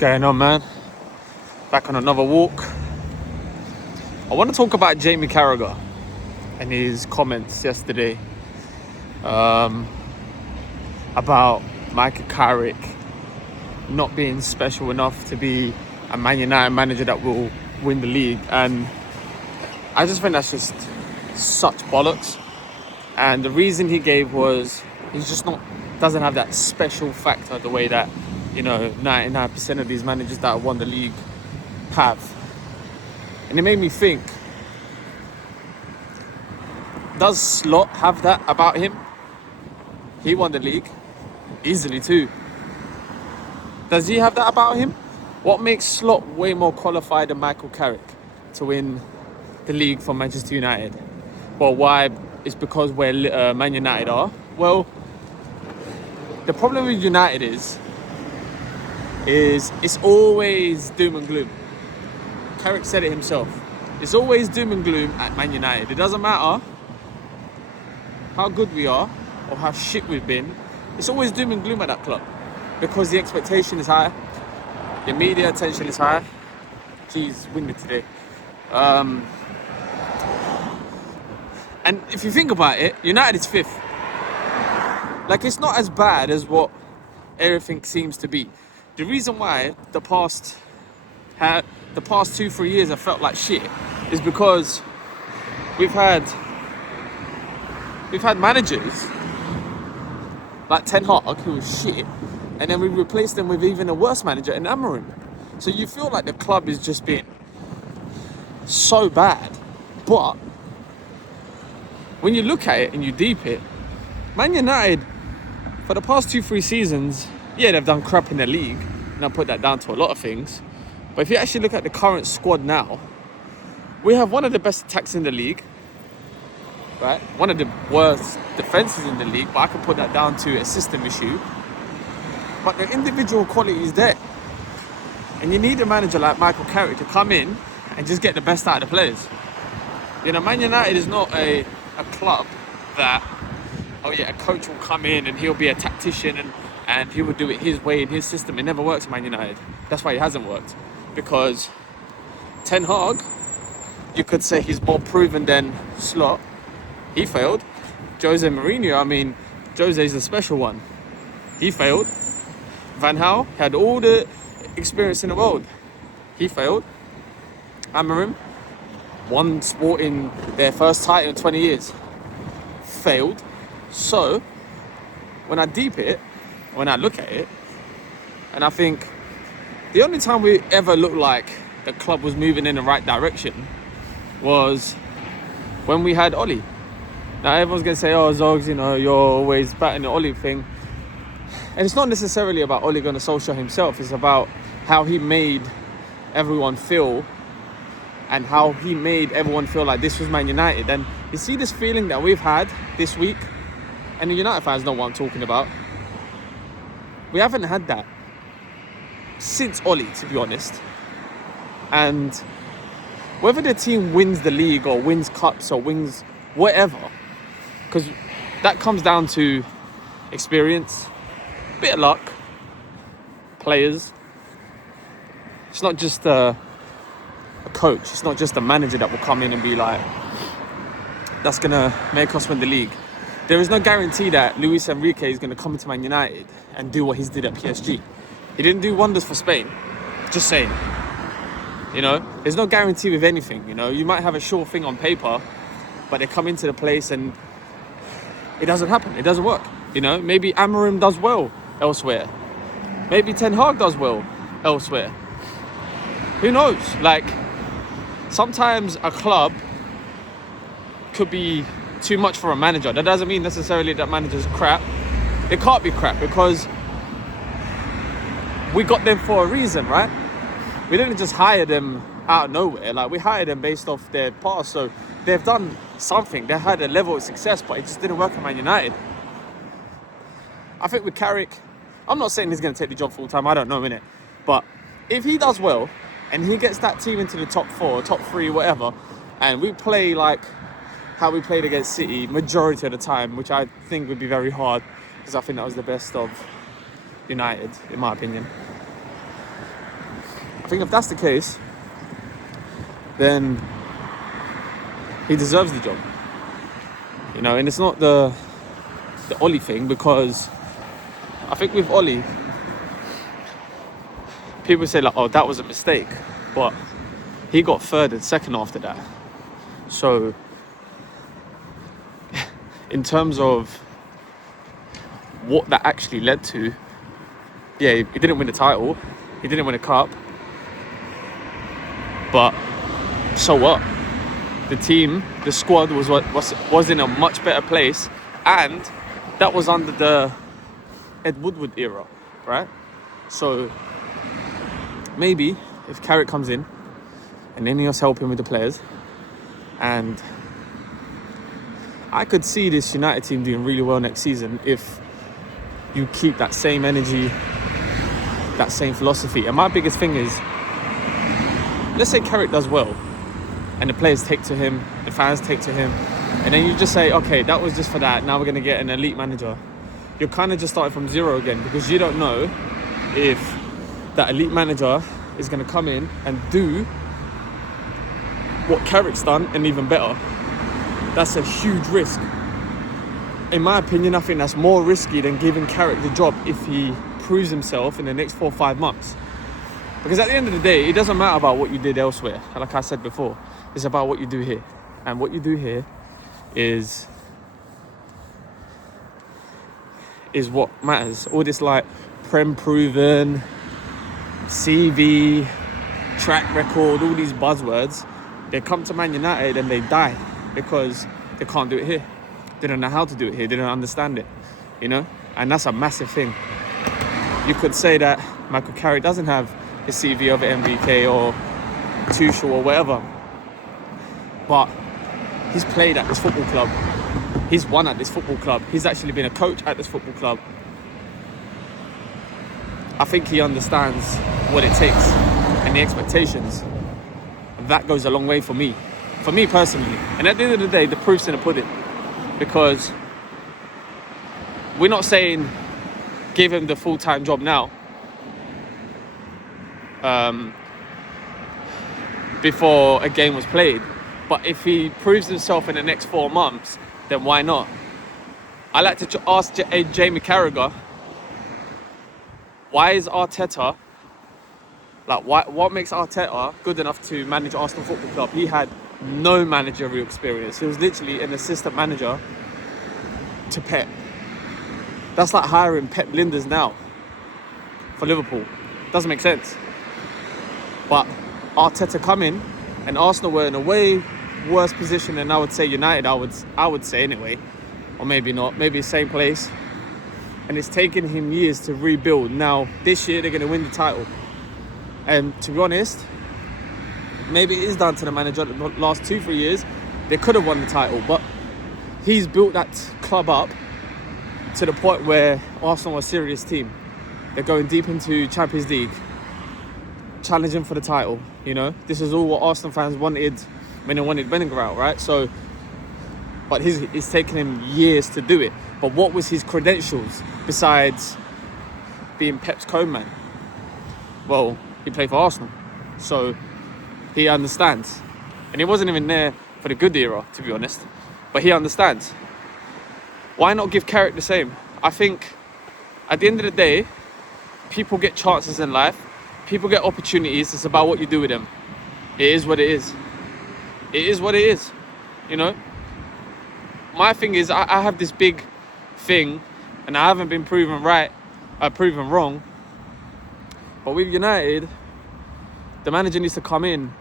going on, man? Back on another walk. I want to talk about Jamie Carragher and his comments yesterday about Michael Carrick not being special enough to be a Man United manager that will win the league. And I just think that's just such bollocks. And the reason he gave was he's just doesn't have that special factor the way that, 99% of these managers that have won the league have. And it made me think, does Slot have that about him? He won the league easily too. Does he have that about him? What makes Slot way more qualified than Michael Carrick to win the league for Manchester United? Well, why? It's because where Man United are. Well, the problem with United is it's always doom and gloom. Carrick said it himself. It's always doom and gloom at Man United. It doesn't matter how good we are or how shit we've been. It's always doom and gloom at that club because the expectation is high. The media attention is high. Jeez, winded today. And if you think about it, United is 5th. Like, it's not as bad as what everything seems to be. The reason why the past 2-3 years have felt like shit is because we've had managers like Ten Hag, who was shit, and then we replaced them with even a worse manager in Amarim. So you feel like the club is just being so bad. But when you look at it and you deep it, Man United, for the past 2-3 seasons, yeah, they've done crap in the league, and I put that down to a lot of things. But if you actually look at the current squad now, we have one of the best attacks in the league, right? One of the worst defenses in the league, but I can put that down to a system issue. But the individual quality is there. And you need a manager like Michael Carrick to come in and just get the best out of the players. Man United is not a club that, a coach will come in and he'll be a tactician and he will do it his way in his system. It never works at Man United. That's why it hasn't worked. Because Ten Hag, you could say he's more proven than Slot. He failed. Jose Mourinho, Jose's a special one. He failed. Van Howe had all the experience in the world. He failed. Amarim won Sporting their first title in 20 years. Failed. So, when I deep it, when I look at it, and I think the only time we ever looked like the club was moving in the right direction was when we had Oli. Now everyone's going to say, oh, Zogz, you're always batting the Oli thing. And it's not necessarily about Ole Gunnar Solskjaer himself. It's about how he made everyone feel and how he made everyone feel like this was Man United. And you see this feeling that we've had this week, and the United fans know what I'm talking about. We haven't had that since Oli, to be honest. And whether the team wins the league or wins cups or wins whatever, because that comes down to experience, bit of luck, players. It's not just a coach. It's not just a manager that will come in and be like, that's going to make us win the league. There is no guarantee that Luis Enrique is going to come into Man United and do what he's did at PSG. He didn't do wonders for Spain. Just saying. There's no guarantee with anything. You might have a sure thing on paper, but they come into the place and it doesn't happen. It doesn't work. Maybe Amarim does well elsewhere. Maybe Ten Hag does well elsewhere. Who knows? Sometimes a club could be too much for a manager. That doesn't mean necessarily that manager's crap. It can't be crap because we got them for a reason, right? We didn't just hire them out of nowhere. We hired them based off their past. So they've done something. They had a level of success, but it just didn't work at Man United. I think with Carrick, I'm not saying he's going to take the job full time. I don't know, innit? But if he does well and he gets that team into the top 4, top 3, whatever, and we play like how we played against City majority of the time, which I think would be very hard because I think that was the best of United, in my opinion. I think if that's the case, then he deserves the job. You know, and it's not the Ollie thing, because I think with Ollie, people say like, oh, that was a mistake, but he got third and second after that. So in terms of what that actually led to, yeah, he didn't win the title, he didn't win a cup, but so what? The team, the squad was in a much better place, and that was under the Ed Woodward era, right? So maybe if Carrick comes in and Ineos help him with the players, and I could see this United team doing really well next season if you keep that same energy, that same philosophy. And my biggest thing is, let's say Carrick does well and the players take to him, the fans take to him, and then you just say, okay, that was just for that, now we're going to get an elite manager. You're kind of just starting from zero again, because you don't know if that elite manager is going to come in and do what Carrick's done and even better. That's a huge risk. In my opinion, I think that's more risky than giving Carrick the job if he proves himself in the next 4 or 5 months. Because at the end of the day, it doesn't matter about what you did elsewhere. Like I said before, it's about what you do here. And what you do here is what matters. All this like Prem proven, CV, track record, all these buzzwords, they come to Man United and they die because they can't do it here. They don't know how to do it here. They don't understand it, you know? And that's a massive thing. You could say that Michael Carrick doesn't have his CV over MVK or Tuchel or whatever, but he's played at this football club. He's won at this football club. He's actually been a coach at this football club. I think he understands what it takes and the expectations. That goes a long way for me personally. And at the end of the day, the proof's in the pudding, because we're not saying give him the full-time job now, before a game was played. But if he proves himself in the next 4 months, then why not? I like to ask Jamie Carragher, why is Arteta, like, what makes Arteta good enough to manage Arsenal Football Club? He had no managerial experience. He was literally an assistant manager to Pep. That's like hiring Pep Linders now for Liverpool. Doesn't make sense. But Arteta come in, and Arsenal were in a way worse position than I would say United. I would say anyway, or maybe not. Maybe same place. And it's taken him years to rebuild. Now this year they're going to win the title. And to be honest, maybe it is down to the manager. The last 2-3 years, they could have won the title, but he's built that club up to the point where Arsenal are a serious team. They're going deep into Champions League, challenging for the title. You know, this is all what Arsenal fans wanted when they wanted Wenger out, right? So, but it's taken him years to do it. But what was his credentials besides being Pep's co-man? Well, he played for Arsenal, so he understands. And he wasn't even there for the good era, to be honest, but he understands. Why not give Carrick the same? I think at the end of the day, people get chances in life, people get opportunities. It's about what you do with them. It is what it is. It is what it is, you know? My thing is, I have this big thing, and I haven't been proven wrong. But with United, the manager needs to come in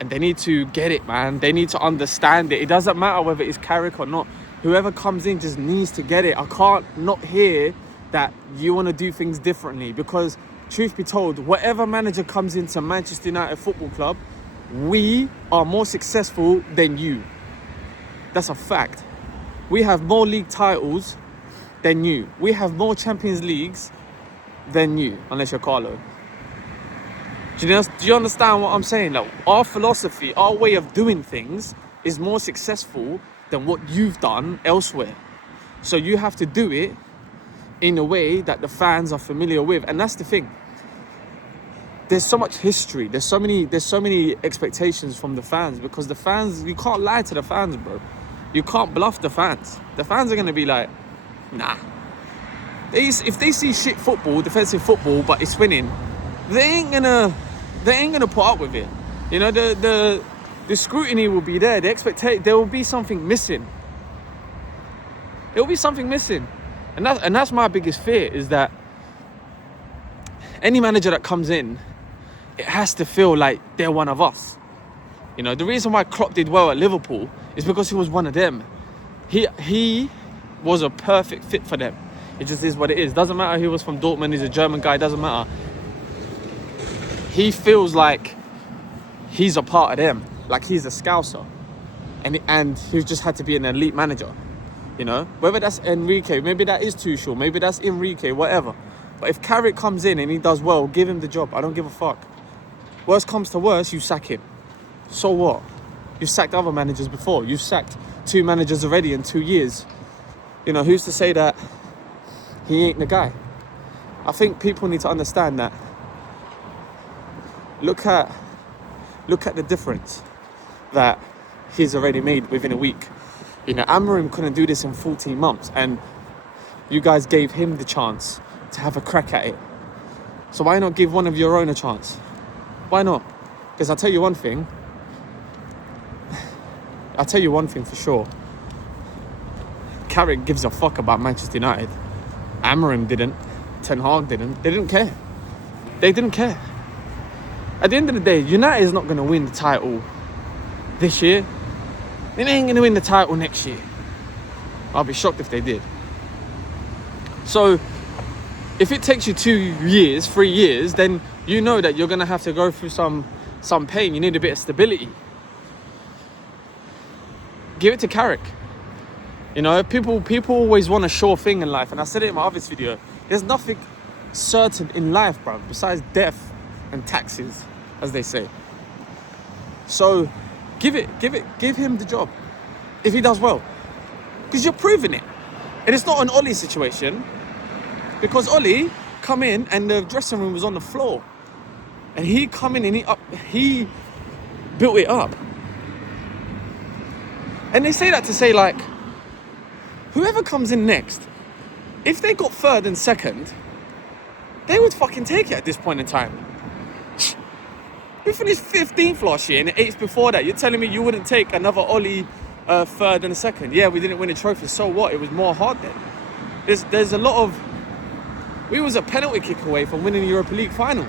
and they need to get it, man. They need to understand it. It doesn't matter whether it's Carrick or not. Whoever comes in just needs to get it. I can't not hear that you want to do things differently, because truth be told, whatever manager comes into Manchester United Football Club, we are more successful than you. That's a fact. We have more league titles than you. We have more Champions Leagues than you, unless you're Carlo. Do you understand what I'm saying? Like, our philosophy, our way of doing things is more successful than what you've done elsewhere. So you have to do it in a way that the fans are familiar with. And that's the thing. there's so much history. There's so many expectations from the fans, because the fans, you can't lie to the fans, bro. You can't bluff the fans. The fans are gonna be like, nah. If they see shit football, defensive football, but it's winning, they ain't gonna put up with it. You know, the scrutiny will be there. There will be something missing. There will be something missing, and that's my biggest fear, is that any manager that comes in, it has to feel like they're one of us. You know, the reason why Klopp did well at Liverpool is because he was one of them. He was a perfect fit for them. It just is what it is. Doesn't matter he was from Dortmund, he's a German guy, doesn't matter. He feels like he's a part of them, like he's a Scouser. And he just had to be an elite manager. You know, whether that's Enrique, maybe that is Tuchel, maybe that's Enrique, whatever. But if Carrick comes in and he does well, give him the job. I don't give a fuck. Worst comes to worst, you sack him. So what? You've sacked other managers before. You've sacked 2 managers already in 2 years. You know, who's to say that he ain't the guy? I think people need to understand that. Look at the difference that he's already made within a week. You know, Amorim couldn't do this in 14 months, and you guys gave him the chance to have a crack at it. So why not give one of your own a chance? Why not? Because I'll tell you one thing for sure. Carrick gives a fuck about Manchester United. Amorim didn't. Ten Hag didn't. They didn't care. They didn't care. At the end of the day, United is not going to win the title this year. They ain't going to win the title next year. I'll be shocked if they did. So, if it takes you 2 years, 3 years, then you know that you're going to have to go through some pain. You need a bit of stability. Give it to Carrick. You know, people always want a sure thing in life. And I said it in my other video. There's nothing certain in life, bro, besides death and taxes, as they say. So, give him the job. If he does well. Because you're proving it. And it's not an Ollie situation. Because Ollie come in and the dressing room was on the floor. And he come in and he built it up. And they say that to say, like, whoever comes in next, if they got third and second, they would fucking take it at this point in time. We finished 15th last year and 8th before that. You're telling me you wouldn't take another Ollie third and a second? Yeah, we didn't win a trophy, so what? It was more hard then. There's a lot of... We was a penalty kick away from winning the Europa League final.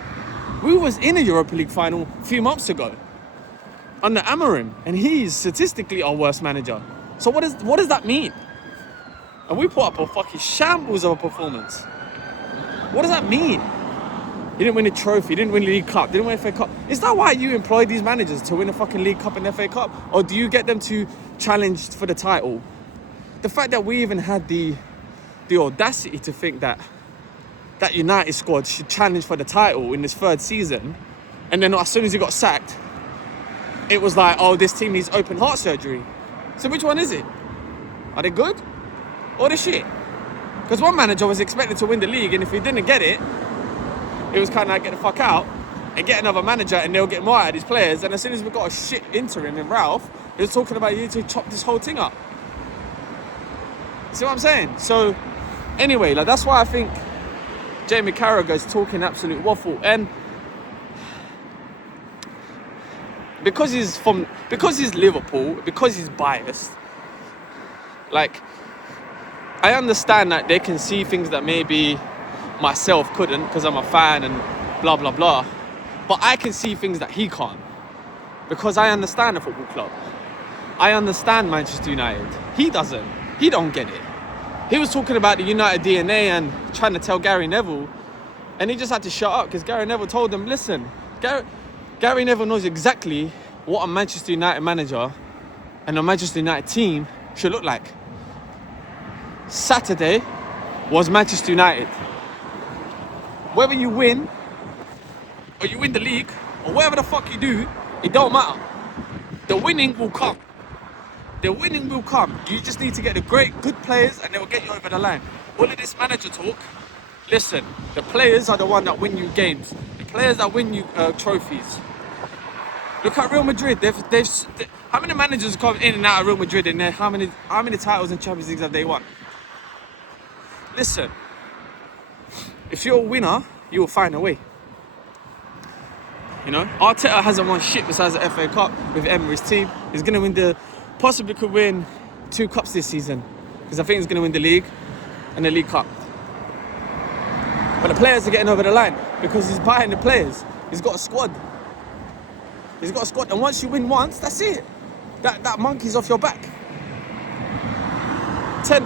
We was in a Europa League final a few months ago under Amorim, and he's statistically our worst manager. So what does that mean? And we put up a fucking shambles of a performance. What does that mean? You didn't win a trophy, you didn't win the League Cup, didn't win FA Cup. Is that why you employ these managers, to win a fucking League Cup and FA Cup? Or do you get them to challenge for the title? The fact that we even had the audacity to think that United squad should challenge for the title in this third season, and then as soon as he got sacked, it was like, oh, this team needs open heart surgery. So which one is it? Are they good? Or they shit? Because one manager was expected to win the league, and if he didn't get it, it was kind of like, get the fuck out and get another manager, and they'll get more out of these players. And as soon as we got a shit interim in Ralph, he was talking about, you need to chop this whole thing up. See what I'm saying? So anyway, like, that's why I think Jamie Carragher is talking absolute waffle. And because he's Liverpool, because he's biased, like, I understand that they can see things that maybe myself couldn't, because I'm a fan and blah blah blah, but I can see things that he can't, because I understand the football club. I understand Manchester United. He doesn't. He don't get it. He was talking about the United DNA and trying to tell Gary Neville, and he just had to shut up, because Gary Neville told him, listen, Gary Neville knows exactly what a Manchester United manager and a Manchester United team should look like. Saturday was Manchester United. Whether you win, or you win the league, or whatever the fuck you do, it don't matter. The winning will come. The winning will come. You just need to get the good players, and they will get you over the line. All of this manager talk, listen, the players are the one that win you games. The players that win you trophies. Look at Real Madrid. How many managers come in and out of Real Madrid, and how many titles in Champions League have they won? Listen, if you're a winner, you will find a way. You know, Arteta hasn't won shit besides the FA Cup with Emery's team. He's going to win possibly could win 2 cups this season, because I think he's going to win the league and the League Cup. But the players are getting over the line because he's buying the players. He's got a squad. And once you win once, that's it. That monkey's off your back.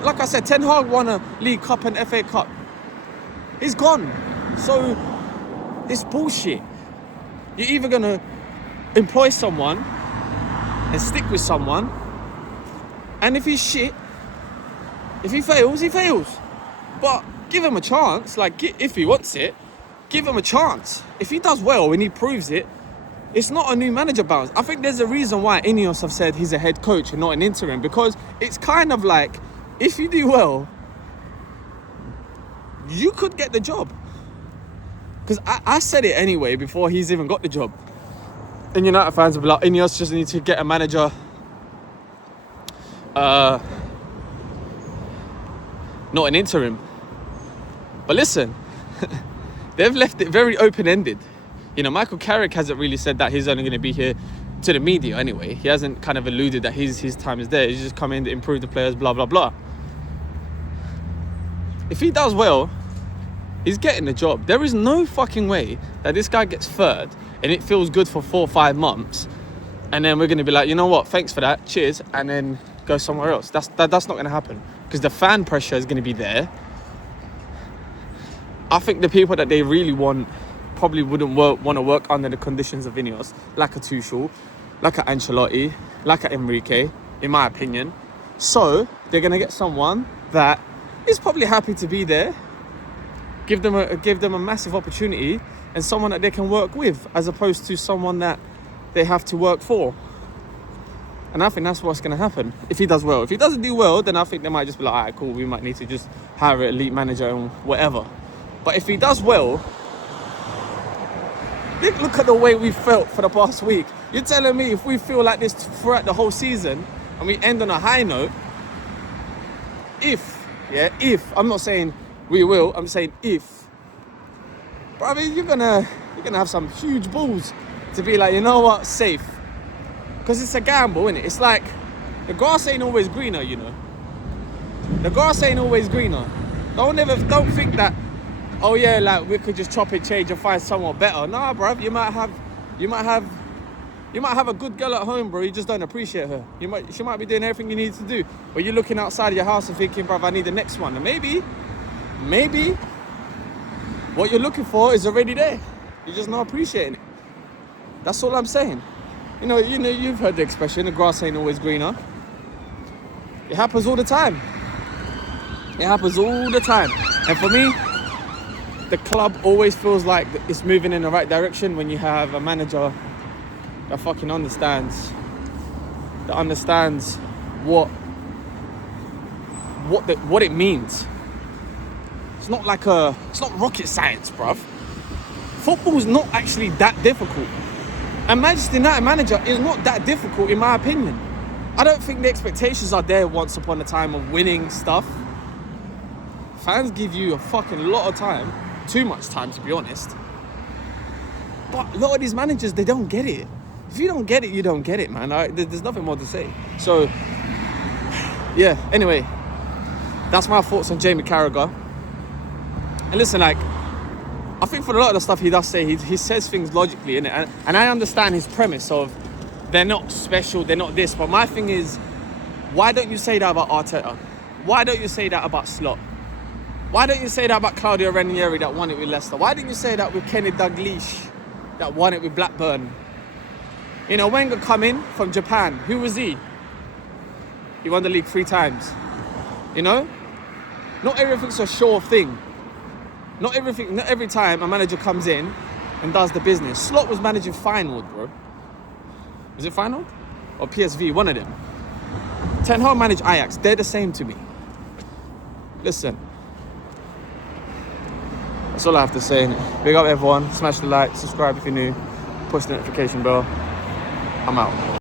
Like I said, Ten Hag won a League Cup and FA Cup. He's gone. So it's bullshit. You're either going to employ someone and stick with someone, and if he's shit, if he fails, he fails. But give him a chance. Like, if he wants it, give him a chance. If he does well and he proves it, it's not a new manager bounce. I think there's a reason why Ineos have said he's a head coach and not an interim, because it's kind of like, if you do well, you could get the job. Because I said it anyway before he's even got the job. And United fans will be like, Ineos just need to get a manager. Not an interim. But listen, they've left it very open-ended. You know, Michael Carrick hasn't really said that he's only going to be here to the media anyway. He hasn't kind of alluded that his time is there. He's just come in to improve the players, blah, blah, blah. If he does well, he's getting the job. There is no fucking way that this guy gets third and it feels good for 4 or 5 months, and then we're going to be like, you know what, thanks for that, cheers, and then go somewhere else. That's not going to happen, because the fan pressure is going to be there. I think the people that they really want probably wouldn't want to work under the conditions of Ineos, like a Tuchel, like a Ancelotti, like a Enrique, in my opinion. So they're going to get someone that is probably happy to be there, give them a massive opportunity, and someone that they can work with, as opposed to someone that they have to work for. And I think that's what's going to happen if he does well. If he doesn't do well, then I think they might just be like, all right, cool, we might need to just hire an elite manager and whatever. But if he does well, look at the way we felt for the past week. You're telling me if we feel like this throughout the whole season and we end on a high note, if, I'm not saying we will, I'm saying if, but I mean, you're gonna have some huge balls to be like, you know what, safe. Because it's a gamble, isn't it? It's like, the grass ain't always greener, you know. The grass ain't always greener. Don't think that, oh yeah, like we could just chop and change and find someone better. Nah, bruv, you might have a good girl at home, bro. You just don't appreciate her. She might be doing everything you need to do, but you're looking outside of your house and thinking, bruv, I need the next one. And maybe what you're looking for is already there. You're just not appreciating it. That's all I'm saying. You know, you've heard the expression, the grass ain't always greener. It happens all the time. It happens all the time. And for me, the club always feels like it's moving in the right direction when you have a manager that fucking understands what it means. It's not rocket science, bruv. Football's not actually that difficult. And Manchester United manager is not that difficult, in my opinion. I don't think the expectations are there once upon a time of winning stuff. Fans give you a fucking lot of time. Too much time, to be honest. But a lot of these managers, they don't get it. If you don't get it, you don't get it, man. There's nothing more to say. So, yeah, anyway. That's my thoughts on Jamie Carragher. And listen, like, I think for a lot of the stuff he does say, he says things logically, innit? And I understand his premise of they're not special, they're not this. But my thing is, why don't you say that about Arteta? Why don't you say that about Slot? Why don't you say that about Claudio Ranieri that won it with Leicester? Why didn't you say that with Kenny Dalglish that won it with Blackburn? You know, Wenger come in from Japan. Who was he? He won the league 3 times. You know? Not everything's a sure thing. Not every time a manager comes in and does the business. Slot was managing Feyenoord, bro. Was it Feyenoord? Or PSV, one of them. Ten Hag managed Ajax. They're the same to me. Listen. That's all I have to say. Big up everyone. Smash the like, subscribe if you're new, push the notification bell. I'm out.